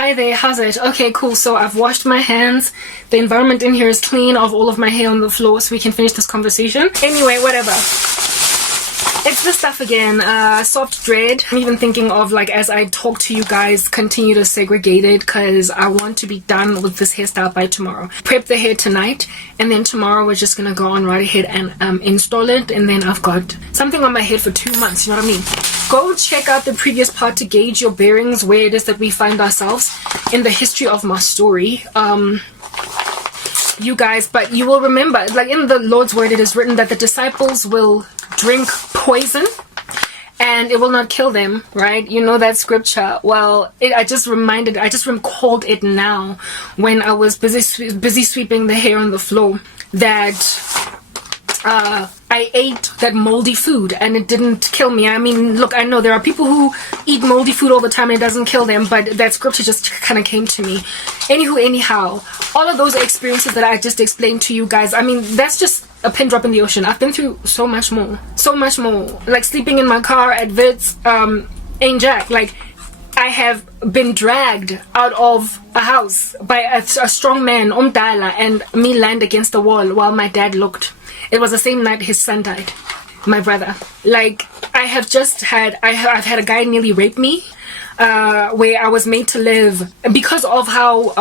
Hi there, how's it? Okay, cool. So I've washed my hands. The environment in here is clean of all of my hair on the floor, so we can finish this conversation. Anyway, whatever. It's this stuff again, soft dread. I'm even thinking of, like, as I talk to you guys, continue to segregate it because I want to be done with this hairstyle by tomorrow. Prep the hair tonight, and then tomorrow we're just gonna go on right ahead and install it, and then I've got something on my head for 2 months, you know what I mean? Go check out the previous part to gauge your bearings, where it is that we find ourselves in the history of my story. You guys, but you will remember, like in the Lord's word, it is written that the disciples will drink poison and it will not kill them, right? You know that scripture. Well, I just recalled it now when I was busy sweeping the hair on the floor, that I ate that moldy food and it didn't kill me. I mean, look, I know there are people who eat moldy food all the time and it doesn't kill them, but that scripture just kind of came to me. Anyhow, all of those experiences that I just explained to you guys, I mean, that's just a pin drop in the ocean. I've been through so much more. Like sleeping in my car at Wits, ain't jack. Like, I have been dragged out of a house by a strong man, Umdala, and me land against the wall while my dad looked. It was the same night his son died, my brother. Like, I've had a guy nearly rape me, where I was made to live because of how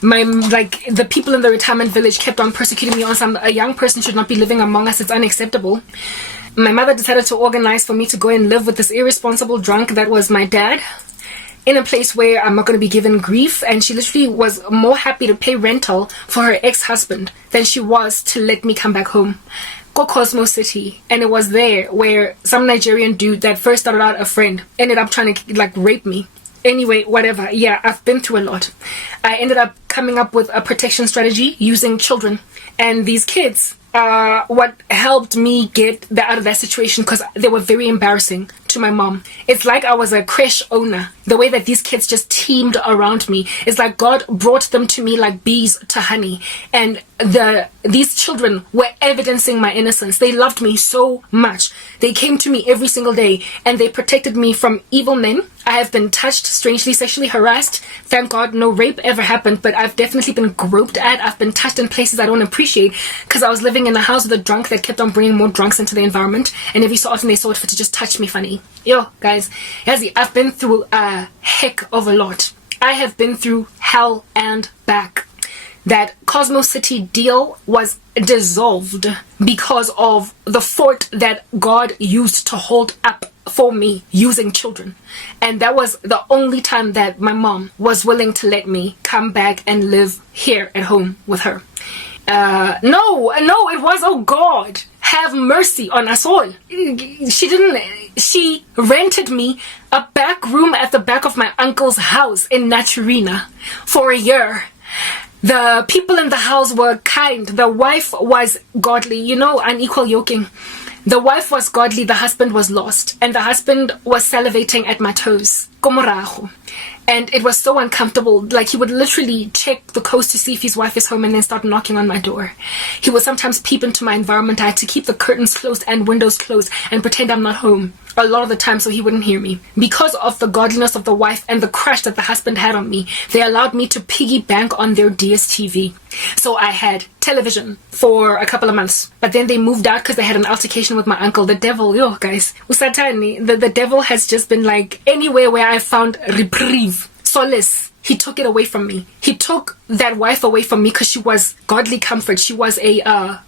the people in the retirement village kept on persecuting me on a young person should not be living among us. It's unacceptable. My mother decided to organize for me to go and live with this irresponsible drunk that was my dad, in a place where I'm not going to be given grief, and she literally was more happy to pay rental for her ex-husband than she was to let me come back home. Go Cosmo City, and it was there where some Nigerian dude that first started out a friend ended up trying to like rape me. Anyway, whatever. Yeah, I've been through a lot. I ended up coming up with a protection strategy using children, and these kids what helped me get out of that situation, because they were very embarrassing to my mom. It's like I was a creche owner. The way that these kids just teamed around me, it's like God brought them to me like bees to honey, and these children were evidencing my innocence. They loved me so much. They came to me every single day and they protected me from evil men. I have been touched, strangely sexually harassed. Thank God no rape ever happened, but I've definitely been groped at. I've been touched in places I don't appreciate, because I was living in a house with a drunk that kept on bringing more drunks into the environment, and every so often they saw it fit to just touch me funny. Yo, guys, I've been through a heck of a lot. I have been through hell and back. That Cosmo City deal was dissolved because of the fort that God used to hold up for me using children. And that was the only time that my mom was willing to let me come back and live here at home with her. No, it was, oh God, have mercy on us all. She rented me a back room at the back of my uncle's house in Naturina for a year. The people in the house were kind. The wife was godly, you know, unequal yoking. The wife was godly, the husband was lost, and the husband was salivating at my toes. Komorago. And it was so uncomfortable. Like, he would literally check the coast to see if his wife is home and then start knocking on my door. He would sometimes peep into my environment. I had to keep the curtains closed and windows closed and pretend I'm not home a lot of the time so he wouldn't hear me. Because of the godliness of the wife and the crush that the husband had on me, they allowed me to piggy bank on their DSTV. So I had television for a couple of months, but then they moved out because they had an altercation with my uncle. The devil, yo guys, Usatani, the devil has just been like, anywhere where I found reprieve, solace, he took it away from me. He took that wife away from me because she was godly comfort. She was a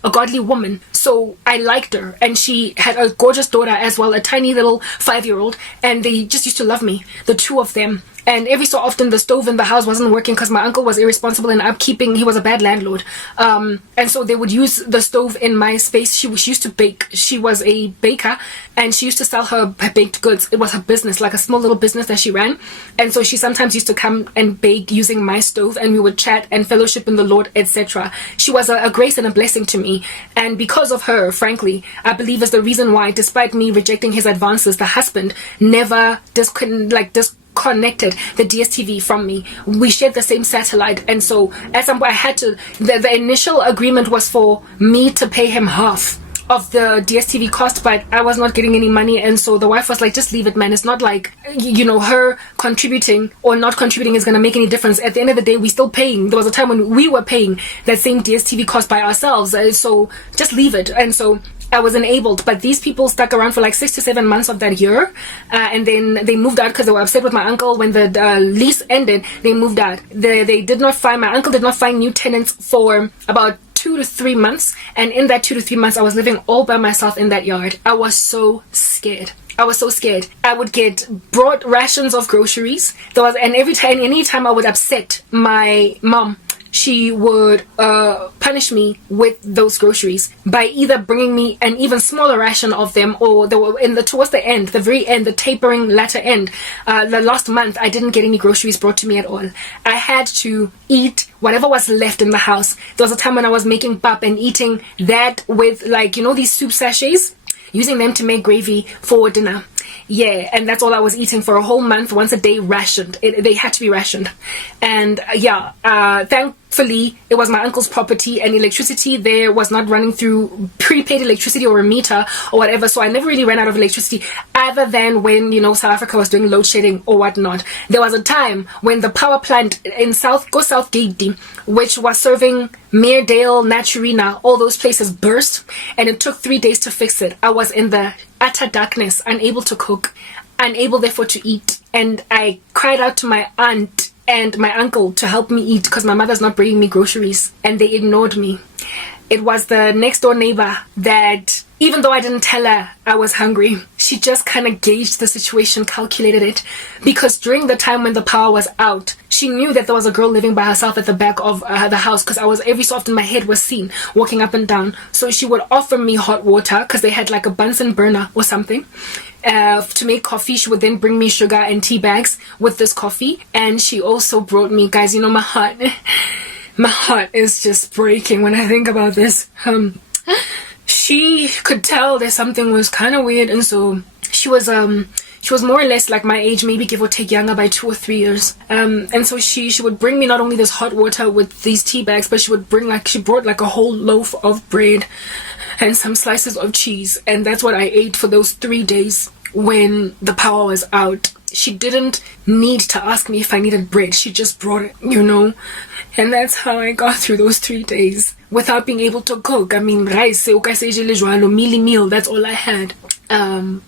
godly woman. So I liked her. And she had a gorgeous daughter as well, a tiny little 5-year-old. And they just used to love me, the two of them. And every so often the stove in the house wasn't working because my uncle was irresponsible in upkeeping. He was a bad landlord. And so they would use the stove in my space. She used to bake. She was a baker and she used to sell her baked goods. It was her business, like a small little business that she ran. And so she sometimes used to come and bake using my stove, and we would chat and fellowship in the Lord, etc. She was a grace and a blessing to me. And because of her, frankly, I believe is the reason why, despite me rejecting his advances, the husband never disconnected the DSTV from me. We shared the same satellite, and so at some point I had to, the initial agreement was for me to pay him half of the DSTV cost, but I was not getting any money, and so the wife was like, just leave it, man. It's not like, you know, her contributing or not contributing is going to make any difference. At the end of the day, we still paying. There was a time when we were paying that same DSTV cost by ourselves, so just leave it. And so I was enabled, but these people stuck around for like 6 to 7 months of that year, and then they moved out because they were upset with my uncle. When the lease ended, they moved out. They did not find, my uncle did not find new tenants for about 2 to 3 months, and in that 2 to 3 months I was living all by myself in that yard. I was so scared. I was so scared. I would get brought rations of groceries. And anytime I would upset my mom, she would punish me with those groceries by either bringing me an even smaller ration of them, or towards the end, the very end, the tapering latter end, the last month, I didn't get any groceries brought to me at all. I had to eat whatever was left in the house. There was a time when I was making pap and eating that with, like, you know, these soup sachets, using them to make gravy for dinner. Yeah, and that's all I was eating for a whole month, once a day, rationed. They had to be rationed. And thankfully, it was my uncle's property, and electricity there was not running through prepaid electricity or a meter or whatever, so I never really ran out of electricity, other than when, you know, South Africa was doing load shedding or whatnot. There was a time when the power plant in South Gate, which was serving Meerdale, Naturina, all those places, burst, and it took 3 days to fix it. I was in the utter darkness, unable to cook, unable therefore to eat, and I cried out to my aunt and my uncle to help me eat because my mother's not bringing me groceries, and they ignored me. It was the next door neighbor that, even though I didn't tell her I was hungry, she just kind of gauged the situation, calculated it, because during the time when the power was out, she knew that there was a girl living by herself at the back of the house, because I was, every so often my head was seen walking up and down. So she would offer me hot water because they had like a Bunsen burner or something to make coffee. She would then bring me sugar and tea bags with this coffee, and she also brought me, guys, you know, my heart is just breaking when I think about this. She could tell that something was kind of weird, and so she was more or less like my age, maybe give or take younger by 2 or 3 years. And so she would bring me not only this hot water with these tea bags, but she brought like a whole loaf of bread and some slices of cheese, and that's what I ate for those 3 days when the power was out. She didn't need to ask me if I needed bread. She just brought it, you know. And that's how I got through those 3 days without being able to cook. I mean, rice, meal, that's all I had.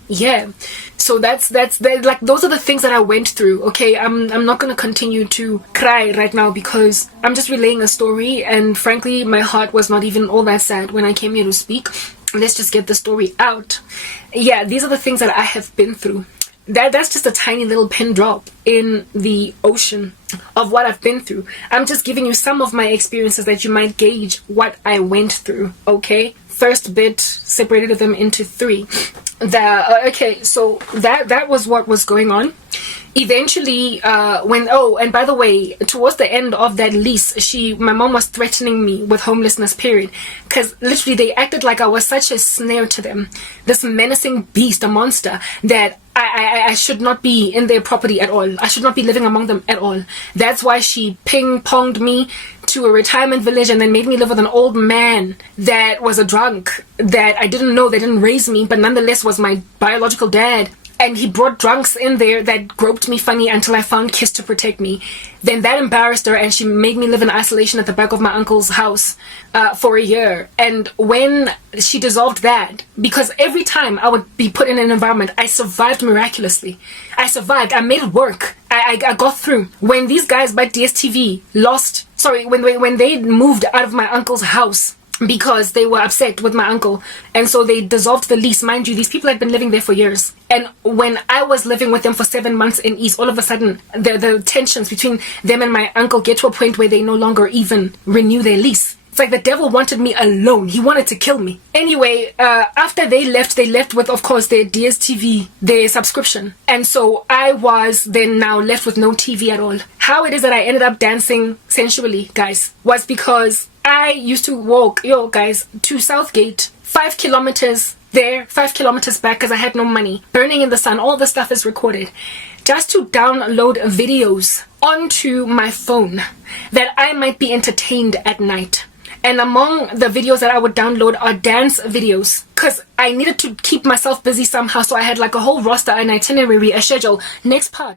Yeah. So that's like, those are the things that I went through. Okay, I'm not gonna continue to cry right now because I'm just relaying a story, and frankly, my heart was not even all that sad when I came here to speak. Let's just get the story out. Yeah, these are the things that I have been through. That's just a tiny little pin drop in the ocean of what I've been through. I'm just giving you some of my experiences that you might gauge what I went through, okay? First bit separated them into 3. Okay, so that was what was going on. Eventually, and by the way, towards the end of that lease, my mom was threatening me with homelessness, period. Because literally they acted like I was such a snare to them. This menacing beast, a monster, that I should not be in their property at all. I should not be living among them at all. That's why she ping-ponged me to a retirement village and then made me live with an old man that was a drunk, that I didn't know, they didn't raise me, but nonetheless was my biological dad. And he brought drunks in there that groped me funny until I found Kiss to protect me. Then that embarrassed her, and she made me live in isolation at the back of my uncle's house for a year. And when she dissolved that, because every time I would be put in an environment, I survived miraculously. I survived. I made it work. I got through. When these guys by DSTV when they moved out of my uncle's house, because they were upset with my uncle, and so they dissolved the lease. Mind you, these people had been living there for years, and when I was living with them for 7 months in East, all of a sudden the tensions between them and my uncle get to a point where they no longer even renew their lease. It's like the devil wanted me alone. He wanted to kill me. Anyway, after they left with, of course, their DSTV, their subscription. And so I was then now left with no TV at all. How it is that I ended up dancing sensually, guys, was because I used to walk, to Southgate, 5 kilometers there, 5 kilometers back, because I had no money. Burning in the sun, all the stuff is recorded. Just to download videos onto my phone that I might be entertained at night. And among the videos that I would download are dance videos, because I needed to keep myself busy somehow. So I had like a whole roster, an itinerary, a schedule. Next part.